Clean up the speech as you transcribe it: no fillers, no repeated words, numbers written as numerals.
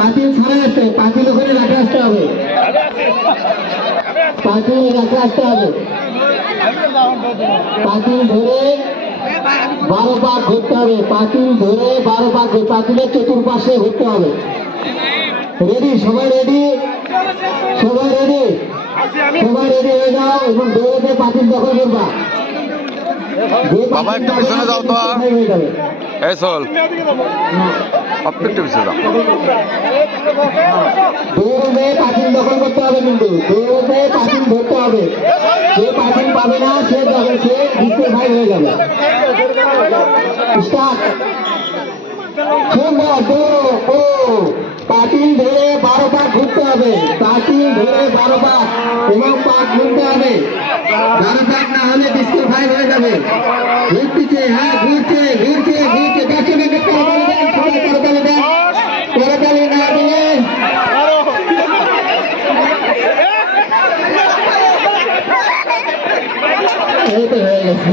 পাতিল ছাড়া আসতে, পাতিল ওখানে রাখে আসতে হবে, পাতিল রাখে আসতে হবে। পাতিল ধরে 12 পাক ঘুরতে হবে, পাতিল ধরে 12 পাক, পাতিলের চতুর্পাশে ঘুরতে হবে। রেডি? সবাই রেডি? সবাই রেডি? সবাই রেডি হয়ে যাও এবং দৌড়ে পাতিল দখল করবা। বাবা একটু পিছনে যাও তো, এই চল আপনি একটু পিছনে যাও। দৌড়ে পাতিল দখল করতে হবে, কিন্তু দৌড়ে পাতিল ধরতে হবে। যে পাতিল পাবে না সে ডিসক্বালিফাই হয়ে যাবে। স্টার্ট। পাতিল ধরে 12 পাক ঘুরতে হবে, পাতিল ধরে 12 পাক এবং পাক ঘুরতে হবে। 12 পাক না হলে ডিসক্বালিফাই হয়ে যাবে। ঘুরতেছে, হ্যাঁ ঘুরছে ঘুরছে ঘুরছে, করতালি না দিলে এই তো হয়ে গেছে।